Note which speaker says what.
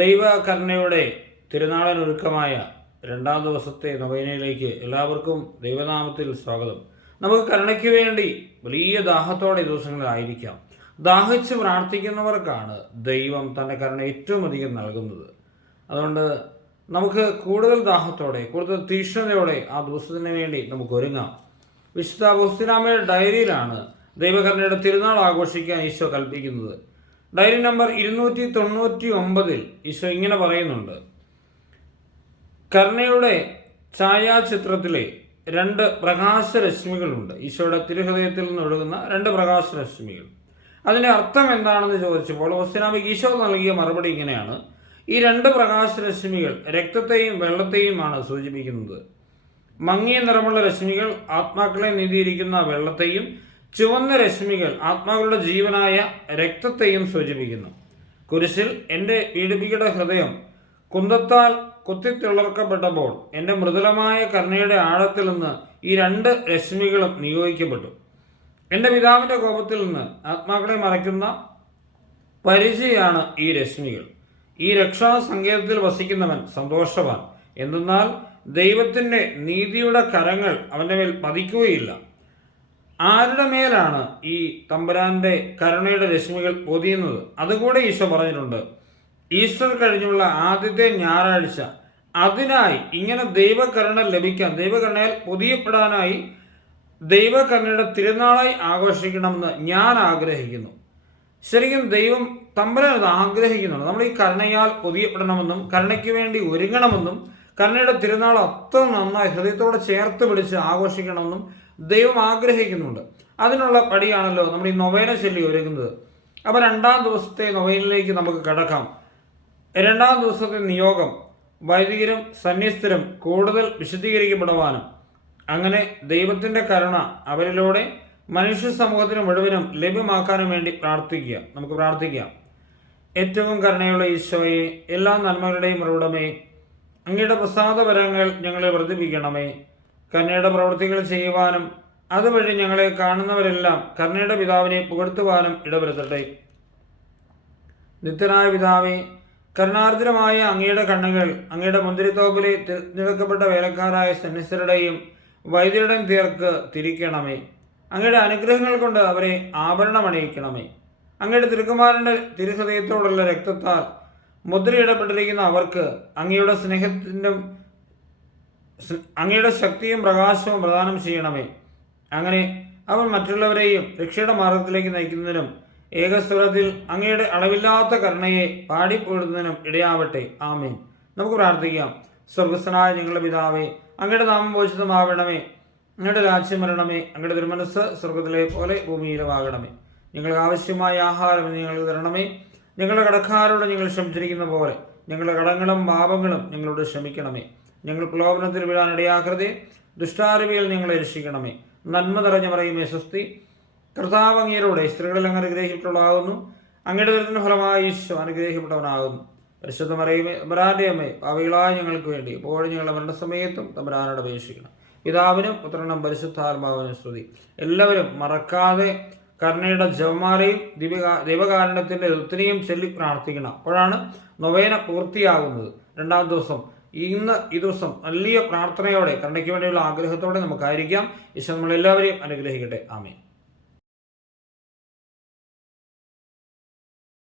Speaker 1: ദൈവകരുണയുടെ തിരുനാളിനൊരുക്കമായ രണ്ടാം ദിവസത്തെ നവേനയിലേക്ക് എല്ലാവർക്കും ദൈവനാമത്തിൽ സ്വാഗതം നമുക്ക് കരുണയ്ക്ക് വേണ്ടി വലിയ ദാഹത്തോടെ ദിവസങ്ങളിലായിരിക്കാം ദാഹിച്ച് പ്രാർത്ഥിക്കുന്നവർക്കാണ് ദൈവം തൻ്റെ കരുണ ഏറ്റവും അധികം നൽകുന്നത് അതുകൊണ്ട് നമുക്ക് കൂടുതൽ ദാഹത്തോടെ കൂടുതൽ തീക്ഷ്ണതയോടെ ആ ദിവസത്തിന് വേണ്ടി നമുക്ക് ഒരുങ്ങാം വിശുദ്ധ ഗുസ്തിനാമയുടെ ഡയറിയിലാണ് ദൈവകരുണയുടെ തിരുനാൾ ആഘോഷിക്കാൻ ഈശോ കൽപ്പിക്കുന്നത് ഡയറി നമ്പർ ഇരുന്നൂറ്റി തൊണ്ണൂറ്റി ഒമ്പതിൽ ഈശോ ഇങ്ങനെ പറയുന്നുണ്ട് കർണയുടെ ഛായാചിത്രത്തിലെ രണ്ട് പ്രകാശരശ്മികളുണ്ട് ഈശോയുടെ തിരുഹൃദയത്തിൽ നിന്ന് ഒഴുകുന്ന രണ്ട് പ്രകാശരശ്മികൾ അതിൻ്റെ അർത്ഥം എന്താണെന്ന് ചോദിച്ചപ്പോൾ ഒസ്തിനാബിക്ക് ഈശോ നൽകിയ മറുപടി ഇങ്ങനെയാണ് ഈ രണ്ട് പ്രകാശരശ്മികൾ രക്തത്തെയും വെള്ളത്തെയുമാണ് സൂചിപ്പിക്കുന്നത് മങ്ങിയ നിറമുള്ള രശ്മികൾ ആത്മാക്കളെ നീതിയിരിക്കുന്ന വെള്ളത്തെയും ചുവന്ന രശ്മികൾ ആത്മാക്കളുടെ ജീവനായ രക്തത്തെയും സൂചിപ്പിക്കുന്നു കുരിശിൽ എൻ്റെ പീഡിപ്പിക്കയുടെ ഹൃദയം കുന്തത്താൽ കുത്തിത്തിളർക്കപ്പെട്ടപ്പോൾ എൻ്റെ മൃദുലമായ കർണയുടെ ആഴത്തിൽ നിന്ന് ഈ രണ്ട് രശ്മികളും നിയോഗിക്കപ്പെട്ടു എൻ്റെ പിതാവിൻ്റെ കോപത്തിൽ നിന്ന് ആത്മാക്കളെ മറയ്ക്കുന്ന പരിചയാണ് ഈ രശ്മികൾ ഈ രക്ഷാ സങ്കേതത്തിൽ വസിക്കുന്നവൻ സന്തോഷവാൻ എന്തെന്നാൽ ദൈവത്തിൻ്റെ നീതിയുടെ കരങ്ങൾ അവൻ്റെ മേൽ പതിക്കുകയില്ല ആരുടെ മേലാണ് ഈ തമ്പുരാന്റെ കരുണയുടെ രശ്മികൾ പൊതിയുന്നത് അതുകൂടെ ഈശോ പറഞ്ഞിട്ടുണ്ട് ഈസ്റ്റർ കഴിഞ്ഞുള്ള ആദ്യത്തെ ഞായറാഴ്ച അതിനായി ഇങ്ങനെ ദൈവകരുണ ലഭിക്കാൻ ദൈവകരുണയിൽ പൊതിയപ്പെടാനായി ദൈവകരുണയുടെ തിരുനാളായി ആഘോഷിക്കണമെന്ന് ഞാൻ ആഗ്രഹിക്കുന്നു ശരിക്കും ദൈവം തമ്പുരാനത് ആഗ്രഹിക്കുന്നുണ്ട് നമ്മൾ ഈ കരുണയാൽ പൊതിയപ്പെടണമെന്നും കരുണയ്ക്ക് വേണ്ടി ഒരുങ്ങണമെന്നും കരുണയുടെ തിരുനാൾ അത്ര നന്നായി ഹൃദയത്തോടെ ചേർത്ത് വിളിച്ച് ആഘോഷിക്കണമെന്നും ദൈവം ആഗ്രഹിക്കുന്നുണ്ട് അതിനുള്ള പടിയാണല്ലോ നമ്മൾ ഈ നൊവേന ചൊല്ലി ഒരുങ്ങുന്നത് അപ്പോൾ രണ്ടാം ദിവസത്തെ നൊവേനിലേക്ക് നമുക്ക് കടക്കാം രണ്ടാം ദിവസത്തെ നിയോഗം വൈദികരും സന്യസ്തരും കൂടുതൽ വിശദീകരിക്കപ്പെടുവാനും അങ്ങനെ ദൈവത്തിൻ്റെ കരുണ അവരിലൂടെ മനുഷ്യ സമൂഹത്തിനും മുഴുവനും ലഭ്യമാക്കാനും വേണ്ടി പ്രാർത്ഥിക്കുക നമുക്ക് പ്രാർത്ഥിക്കാം ഏറ്റവും കരുണയുള്ള ഈശോയെ എല്ലാ നന്മകളുടെയും ഉറവിടമേ അങ്ങയുടെ പ്രസാദപരങ്ങൾ ഞങ്ങളെ വർദ്ധിപ്പിക്കണമേ കന്യയുടെ പ്രവൃത്തികൾ ചെയ്യുവാനും അതുവഴി ഞങ്ങളെ കാണുന്നവരെല്ലാം കർണയുടെ പിതാവിനെ പുകഴ്ത്തുവാനും ഇടവരുത്തട്ടെ നിത്യനായ പിതാവെ കരുണാർദ്രമായ അങ്ങയുടെ കണ്ണുകൾ അങ്ങയുടെ മുന്തിരിത്തോപ്പിലെ തിരഞ്ഞെടുക്കപ്പെട്ട വേലക്കാരായ സന്യസ്തരുടെയും വൈദ്യരുടെയും തീർക്ക് തിരിക്കണമേ അങ്ങയുടെ അനുഗ്രഹങ്ങൾ കൊണ്ട് അവരെ ആഭരണമണിയിക്കണമേ അങ്ങയുടെ തിരുക്കുമാരൻ്റെ തിരുഹൃദയത്തോടുള്ള രക്തത്താൽ മുദ്രയിടപ്പെട്ടിരിക്കുന്ന അവർക്ക് അങ്ങയുടെ സ്നേഹത്തിൻ്റെ അങ്ങയുടെ ശക്തിയും പ്രകാശവും പ്രദാനം ചെയ്യണമേ അങ്ങനെ അവർ മറ്റുള്ളവരെയും രക്ഷയുടെ മാർഗത്തിലേക്ക് നയിക്കുന്നതിനും ഏകസ്വരത്തിൽ അങ്ങയുടെ അളവില്ലാത്ത കരുണയെ പാടിപ്പോടുന്നതിനും ഇടയാവട്ടെ ആമേൻ നമുക്ക് പ്രാർത്ഥിക്കാം സ്വർഗസ്വനായ ഞങ്ങളുടെ പിതാവേ അങ്ങയുടെ നാമം പോഷിതമാവണമേ അങ്ങയുടെ രാജ്യം വരണമേ അങ്ങയുടെ തിരുമനസ് സ്വർഗത്തിലെ പോലെ ഭൂമിയിലുമാകണമേ നിങ്ങൾക്ക് ആവശ്യമായ ആഹാരം നിങ്ങൾക്ക് തരണമേ ഞങ്ങളുടെ കടക്കാരോട് ഞങ്ങൾ ക്ഷമിച്ചിരിക്കുന്ന പോലെ ഞങ്ങളുടെ കടങ്ങളും പാപങ്ങളും ഞങ്ങളോട് ക്ഷമിക്കണമേ ഞങ്ങൾ പ്രലോഭനത്തിൽ വീഴാൻ ഇടയാക്കരുതേ ദുഷ്ടാരൂപികൾ ഞങ്ങളെ രക്ഷിക്കണമേ നന്മ നിറഞ്ഞ പറയുമേ സ്വസ്തി കർത്താവ് സ്ത്രീകളിൽ അങ്ങ് അനുഗ്രഹിക്കപ്പെട്ടവളാകുന്നു അങ്ങയുടെ ദുരിതത്തിന് ഫലമായി ഈശോ അനുഗ്രഹിക്കപ്പെട്ടവനാകുന്നു പരിശുദ്ധ മറിയുമേ അമ്മേ പാവികളായ ഞങ്ങൾക്ക് വേണ്ടി എപ്പോഴും ഞങ്ങളുടെ മരണസമയത്തും തമ്പരാനോട് അപേക്ഷിക്കണം പിതാവിനും പുത്രനും പരിശുദ്ധാത്മാവിനും സ്തുതി എല്ലാവരും മറക്കാതെ കർണയുടെ ജവമാലയും ദീപിക ദൈവകാരണത്തിൻ്റെ രുത്തിനെയും ചൊല്ലി പ്രാർത്ഥിക്കണം അപ്പോഴാണ് നൊവേന പൂർത്തിയാകുന്നത് രണ്ടാം ദിവസം ഇന്ന് ഈ ദിവസം വലിയ പ്രാർത്ഥനയോടെ കർണയ്ക്ക് വേണ്ടിയുള്ള ആഗ്രഹത്തോടെ നമുക്കായിരിക്കാം ഈശ്വരൻ നമ്മളെല്ലാവരെയും അനുഗ്രഹിക്കട്ടെ ആമേ